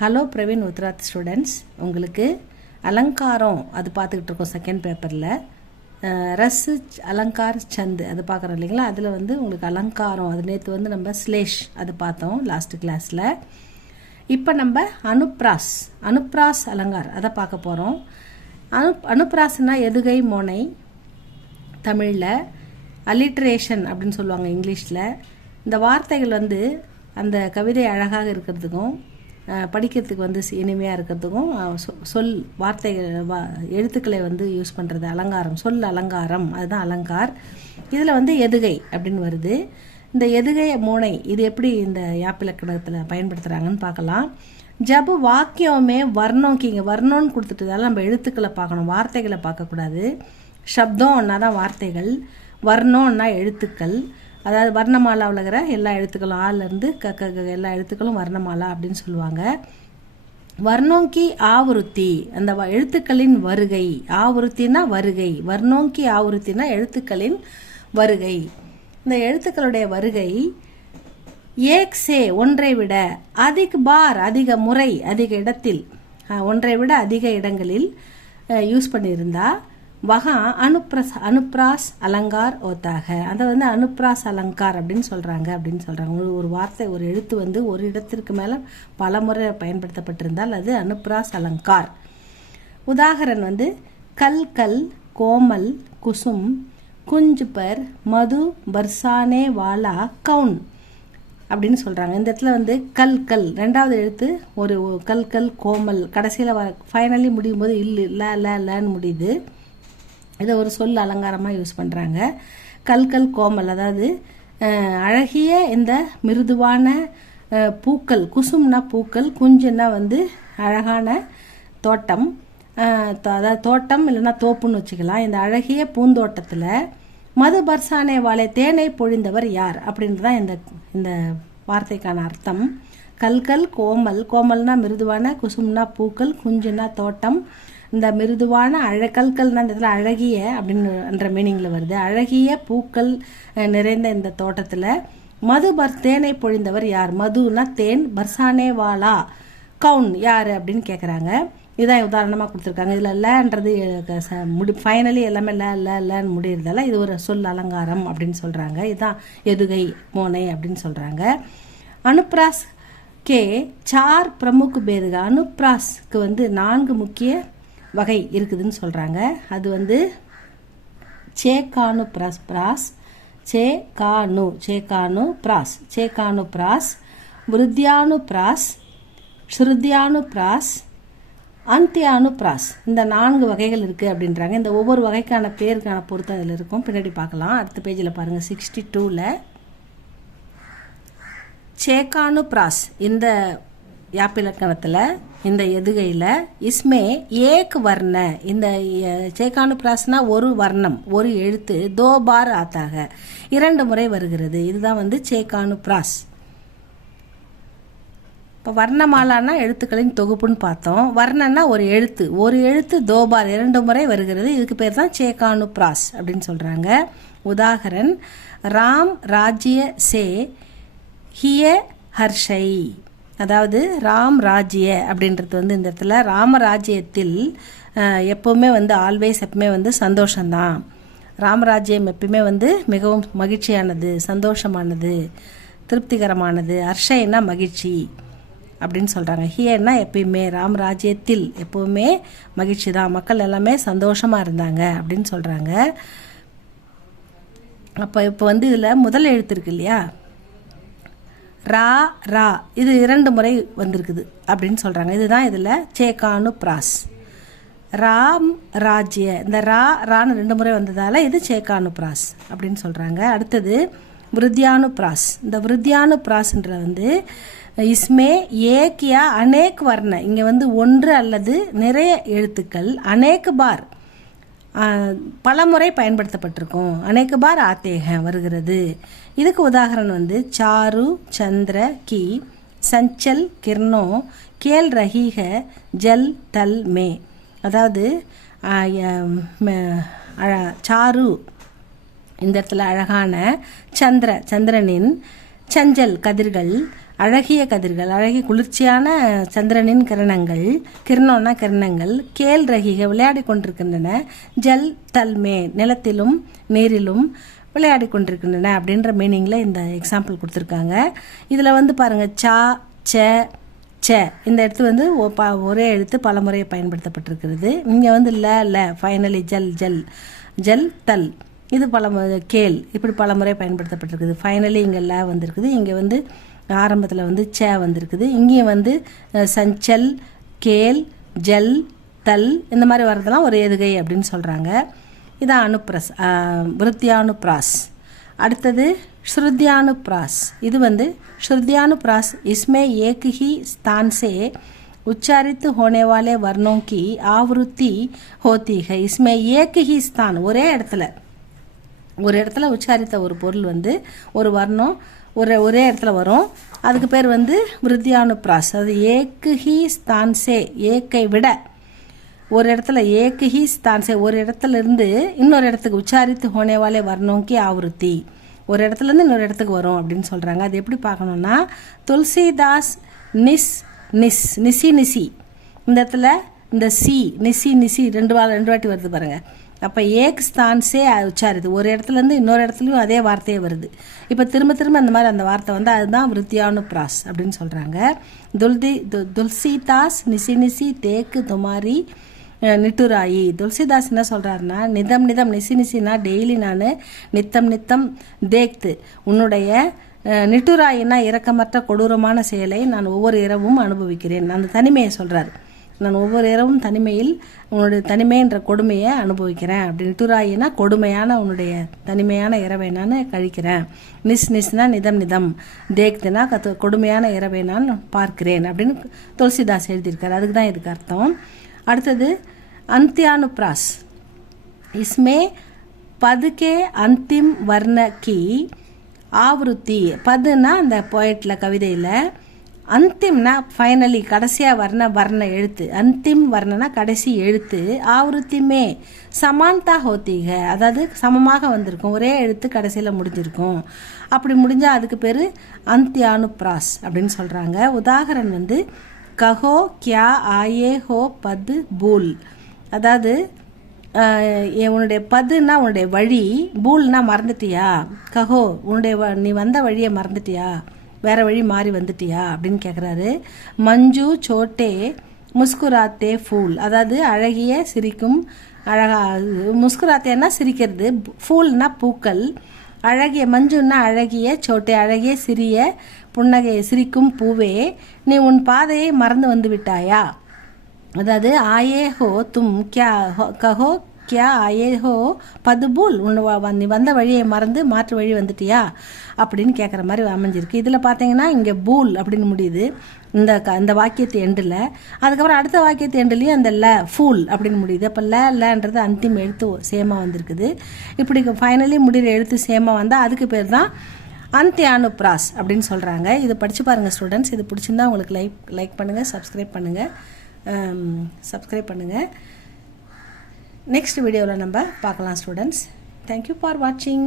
Hello Praveen Uttarardh students, உங்களுக்கு அலங்காரம் அது பார்த்துக்கிட்டு இருக்கோம். செகண்ட் பேப்பரில் ரசு அலங்கார் சந்து அது பார்க்குறோம் இல்லைங்களா. அதில் உங்களுக்கு அலங்காரம் அது நேற்று நம்ம ஸ்லேஷ் அது பார்த்தோம் லாஸ்ட்டு கிளாஸில். இப்போ நம்ம அனுப்ராஸ் அலங்கார் அதை பார்க்க போகிறோம். அனுப்ராஸ்னா எதுகை மோனை தமிழில், அலிட்ரேஷன் அப்படின்னு சொல்லுவாங்க இங்கிலீஷில். இந்த வார்த்தைகள் அந்த கவிதை அழகாக இருக்கிறதுக்கும் படிக்கிறதுக்கு இனிமையாக இருக்கிறதுக்கும் சொல் வார்த்தைகள் எழுத்துக்களை எழுத்துக்களை பண்ணுறது அலங்காரம், சொல் அலங்காரம், அதுதான் அலங்கார். இதில் எதுகை அப்படின்னு வருது. இந்த எதுகை மோனை இது எப்படி இந்த யாப்பிலக்கணத்தில் பயன்படுத்துகிறாங்கன்னு பார்க்கலாம். ஜபு வாக்கியமே வர்ணோக்கிங்க வர்ணோன்னு கொடுத்துட்டதால நம்ம எழுத்துக்களை பார்க்கணும், வார்த்தைகளை பார்க்கக்கூடாது. சப்தம்னா தான் வார்த்தைகள், வர்ணோன்னா எழுத்துக்கள். அதாவது வர்ணமாலாவில் இருக்கிற எல்லா எழுத்துக்களும் ஆலேருந்து க எல்லா எழுத்துக்களும் வர்ணமாலா அப்படின்னு சொல்லுவாங்க. வர்ணோங்கி ஆவருத்தி அந்த எழுத்துக்களின் வருகை, ஆவருத்தினா வருகை, வர்ணோங்கி ஆவருத்தினா எழுத்துக்களின் வருகை. இந்த எழுத்துக்களுடைய வருகை ஏக்ஸே ஒன்றை விட, அதிக பார் அதிக முறை, அதிக இடத்தில், ஒன்றை விட அதிக இடங்களில் யூஸ் பண்ணியிருந்தா வகா அனுப்ராஸ் அலங்கார் ஓத்தாக. அதை அனுப்ராஸ் அலங்கார் அப்படின்னு சொல்கிறாங்க. ஒரு வார்த்தை ஒரு எழுத்து ஒரு இடத்திற்கு மேலே பல முறை பயன்படுத்தப்பட்டிருந்தால் அது அனுப்ராஸ் அலங்கார். உதாகரன் கல் கல், கோமல், குசும், குஞ்சு பர், மது, பர்சானே வாலா, கவுன் அப்படின்னு சொல்கிறாங்க. இந்த இடத்துல கல் கல் ரெண்டாவது எழுத்து ஒரு கல் கல் கோமல் கடைசியில் ஃபைனலி முடியும் போது இல்லன்னு முடியுது. இதை ஒரு சொல் அலங்காரமாக யூஸ் பண்ணுறாங்க. கல்கல் கோமல் அதாவது அழகிய இந்த மிருதுவான பூக்கள், குசும்னா பூக்கள், குஞ்சுன்னா அழகான தோட்டம், அதாவது தோட்டம் இல்லைன்னா தோப்புன்னு வச்சுக்கலாம். இந்த அழகிய பூந்தோட்டத்தில் மது பர்சானே வாழை தேனை பொழிந்தவர் யார் அப்படின்றது தான் இந்த வார்த்தைக்கான அர்த்தம். கல்கல் கோமல், கோமல்னா மிருதுவான, குசும்னா பூக்கள், குஞ்சுனா தோட்டம். இந்த மிருதுவான கல்கல்னா இந்த இடத்துல அழகிய அப்படின்ற மீனிங்கில் வருது. அழகிய பூக்கள் நிறைந்த இந்த தோட்டத்தில் தேனை பொழிந்தவர் யார்? மதுனா தேன், பர்சானே வாலா கவுன் யார் அப்படின்னு கேட்குறாங்க. இதான் உதாரணமாக கொடுத்துருக்காங்க. இதில் லன்றது ஃபைனலி எல்லாமே லன்னு முடியறதால இது ஒரு சொல் அலங்காரம் அப்படின்னு சொல்கிறாங்க. இதுதான் எதுகை மோனை அப்படின்னு சொல்கிறாங்க. அனுப்ராஸ் கே சார் பிரமுக் பேதுகா. அனுப்ராஸ்க்கு 4 முக்கிய வகை இருக்குதுன்னு சொல்கிறாங்க. அது சேகானு பிராஸ், சேகானு பிராஸ், விருத்தியானு பிராஸ், ஸ்ருத்தியானு பிராஸ், அந்தியானு பிராஸ். இந்த 4 வகைகள் இருக்குது அப்படின்றாங்க. இந்த ஒவ்வொரு வகைக்கான பேருக்கான பொருத்தம் இதில் இருக்கும், பின்னாடி பார்க்கலாம். அடுத்த பேஜில் பாருங்கள் 62ல் சேகானு பிராஸ் இந்த யாப்பிலக்கணத்தில் இந்த எதுகையில் இஸ்மே ஏக் வர்ண, இந்த சேகானு பிராஸ்னா ஒரு வர்ணம் ஒரு எழுத்து, தோ பார் ஆத்தாக 2 முறை வருகிறது. இதுதான் சேகானு பிராஸ். இப்போ வர்ணமாலானா எழுத்துக்களின் தொகுப்புன்னு பார்த்தோம். வர்ணன்னா ஒரு எழுத்து தோபார் 2 முறை வருகிறது. இதுக்கு பேர் தான் சேகானு பிராஸ் அப்படின்னு சொல்கிறாங்க. உதாகரன் ராம் ராஜ்ய சே ஹிய ஹர்ஷை. அதாவது ராம் ராஜ்ய அப்படின்றது இந்த இடத்துல ராமராஜ்யத்தில் எப்போவுமே ஆல்வேஸ் எப்பவுமே சந்தோஷம்தான். ராமராஜ்யம் எப்பவுமே மிகவும் மகிழ்ச்சியானது, சந்தோஷமானது, திருப்திகரமானது. ஹர்ஷைன்னா மகிழ்ச்சி அப்படின்னு சொல்கிறாங்க. ஹியன்னா எப்பயுமே, ராமராஜ்யத்தில் எப்போவுமே மகிழ்ச்சி தான், மக்கள் எல்லாமே சந்தோஷமாக இருந்தாங்க அப்படின்னு சொல்கிறாங்க. இப்போ இதில் முதல் எழுத்து இருக்கு இல்லையா, ரா இது 2 முறை வந்திருக்குது அப்படின்னு சொல்கிறாங்க. இதுதான் இதில் சேகானு பிராஸ். ராம் ராஜ்ய இந்த ரான்னு 2 முறை வந்ததால் இது சேகானு பிராஸ் அப்படின்னு சொல்கிறாங்க. அடுத்தது விருத்தியானு பிராஸ். இந்த விருத்தியானு பிராஸ்ன்ற இஸ்மே ஏக்கியா அநேக் வர்ண, இங்கே 1 அல்லது நிறைய எழுத்துக்கள், அநேக் பார் பல முறை பயன்படுத்தப்பட்டிருக்கும், அநேக பார் ஆத்தேக வருகிறது. இதுக்கு உதாகரணம் சாரு சந்திர கி, சஞ்சல் கிர்னோ, கேல் ரஹீக, ஜல் தல் மே. அதாவது சாரு இந்த இடத்துல அழகான, சந்திரனின், சஞ்சல் கதிர்கள், அழகிய கதிர்கள், அழகிய குளிர்ச்சியான சந்திரனின் கிரணங்கள் கேல் ரகிக விளையாடி கொண்டிருக்கின்றன. ஜல் தல்மே நிலத்திலும் நீரிலும் விளையாடி கொண்டிருக்கின்றன அப்படின்ற மீனிங்கில் இந்த எக்ஸாம்பிள் கொடுத்துருக்காங்க. இதில் வந்து பாருங்கள் சா ச இந்த இடத்து வந்து ஒரே எழுத்து பல முறை பயன்படுத்தப்பட்டிருக்கிறது. இங்கே வந்து ல ஃபைனலி ஜல் தல் இது கேல் இப்படி பல முறை பயன்படுத்தப்பட்டிருக்குது. ஃபைனலி இங்கே ல வந்திருக்குது. இங்கே வந்து ஆரம்பத்தில் வந்து ச வந்திருக்குது. இங்கேயும் வந்து சஞ்சல் கேல் ஜல் தல் இந்த மாதிரி வர்றதெல்லாம் ஒரு எதுகை அப்படின்னு சொல்கிறாங்க. இதான் அனுப்ரஸ் விருத்தியானுப்ராஸ். அடுத்தது ஸ்ருத்யானுப்ராஸ். இது வந்து श्रुद्यानुप्रास इसमें एक ही स्थान से उच्चारित होने वाले वर्णों की आवृत्ति होती है. इसमें एक ही स्थान ஒரே இடத்துல உச்சாரித்த ஒரு பொருள் வந்து ஒரு வர்ணம் ஒரே இடத்துல வரும். அதுக்கு பேர் வந்து விருத்தியானுப்ராஸ். அது ஏக்கு ஹி ஸ்தான் சே ஏக்கை விட ஒரு இடத்துல ஏக்கு ஹி ஸ்தான் சே ஒரு இடத்துல இருந்து இன்னொரு இடத்துக்கு உச்சாரித்து ஹோனேவாலே வர்ணோங்கி ஆவருத்தி ஒரு இடத்துலேருந்து இன்னொரு இடத்துக்கு வரும் அப்படின்னு சொல்கிறாங்க. அது எப்படி பார்க்கணுன்னா துளசிதாஸ் நிசி இந்த இடத்துல இந்த நிசி ரெண்டு வாட்டி வருது பாருங்கள். அப்போ ஏக் ஸ்தான் சே உச்சாரிது ஒரு இடத்துலேருந்து இன்னொரு இடத்துலையும் அதே வார்த்தையே வருது. இப்போ திரும்ப அந்த மாதிரி அந்த வார்த்தை வந்து அதுதான் விருத்தியானுப்ராஸ் அப்படின்னு சொல்கிறாங்க. துளசிதாஸ் நிசி தேக்கு துமாரி நிட்டுராயி. துளசிதாஸ் என்ன சொல்கிறாருன்னா நிதம் நிசினா டெய்லி நான் நித்தம் தேக்து உன்னுடைய நிட்டுராயினா இரக்கமற்ற கொடூரமான செயலை நான் ஒவ்வொரு இரவும் அனுபவிக்கிறேன். அந்த தனிமையை சொல்கிறார். நான் ஒவ்வொரு இரவும் தனிமையில் உன்னுடைய தனிமைன்ற கொடுமையை அனுபவிக்கிறேன். அப்படி நிட்டுராயினா கொடுமையான உன்னுடைய தனிமையான இரவை நான் கழிக்கிறேன். நிஸ்னா நிதம் தேக்துனா கொடுமையான இரவை நான் பார்க்கிறேன் அப்படின்னு துளசிதாஸ் எழுதியிருக்காரு. அதுக்கு தான் இதுக்கு அர்த்தம். அடுத்தது अंत्यानुप्रास. इसमें पद के अंतिम वर्ण की आवृत्ति. பதுனா அந்த போய்ட்டில் கவிதையில், அந்திம்னா ஃபைனலி கடைசியாக வர்ண எழுத்து, அந்திம் வர்ணனா கடைசி எழுத்து, ஆவருத்திமே சமான்தா ஹோத்திக அதாவது சமமாக வந்திருக்கும், ஒரே எழுத்து கடைசியில் முடிஞ்சிருக்கும். அப்படி முடிஞ்சால் அதுக்கு பேர் அந்தியானுப்ராஸ் அப்படின்னு சொல்கிறாங்க. உதாகரணம் வந்து கஹோ கியா ஆயே ஹோ பது பூல். அதாவது உன்னுடைய பதுன்னா உன்னுடைய வழி, பூல்னா மறந்துட்டியா, கஹோ நீ வந்த வழியை மறந்துட்டியா, வேறு வழி மாறி வந்துட்டியா அப்படின்னு கேட்குறாரு. மஞ்சு சோட்டே முஸ்குராத்தே ஃபூல். அதாவது அழகிய சிரிக்கும் முஸ்குராத்தேன்னா சிரிக்கிறது, ஃபூல்னா பூக்கள், அழகிய மஞ்சுன்னா அழகிய, சோட்டே அழகிய, சிறிய புன்னகை சிரிக்கும் பூவே நீ உன் பாதையை மறந்து வந்து விட்டாயா. அதாவது ஆயே ஹோ தும் கியா கஹோ கியா ஆயே ஹோ பதுபூல் நீ வந்த வழியை மறந்து மாற்று வழி வந்துட்டியா அப்படின்னு கேட்குற மாதிரி அமைஞ்சிருக்கு. இதில் பார்த்தீங்கன்னா இங்கே பூல் அப்படின்னு முடியுது இந்த வாக்கியத்து எண்டில். அதுக்கப்புறம் அடுத்த வாக்கியத்து எண்டுலேயும் அந்த ஃபூல் அப்படின்னு முடியுது. அப்போ லன்றது அந்திம் எழுத்து சேமாக வந்திருக்குது. இப்படி ஃபைனலி முடிகிற எழுத்து சேமாக வந்தால் அதுக்கு பேர் தான் அந்தியானுப்ராஸ் அப்படின்னு சொல்கிறாங்க. இதை படித்து பாருங்கள் ஸ்டூடெண்ட்ஸ். இது பிடிச்சிருந்தா உங்களுக்கு லைக் பண்ணுங்கள், சப்ஸ்கிரைப் பண்ணுங்கள். நெக்ஸ்ட் வீடியோவில் நம்ம பார்க்கலாம் ஸ்டூடெண்ட்ஸ். தேங்க்யூ ஃபார் வாட்சிங்.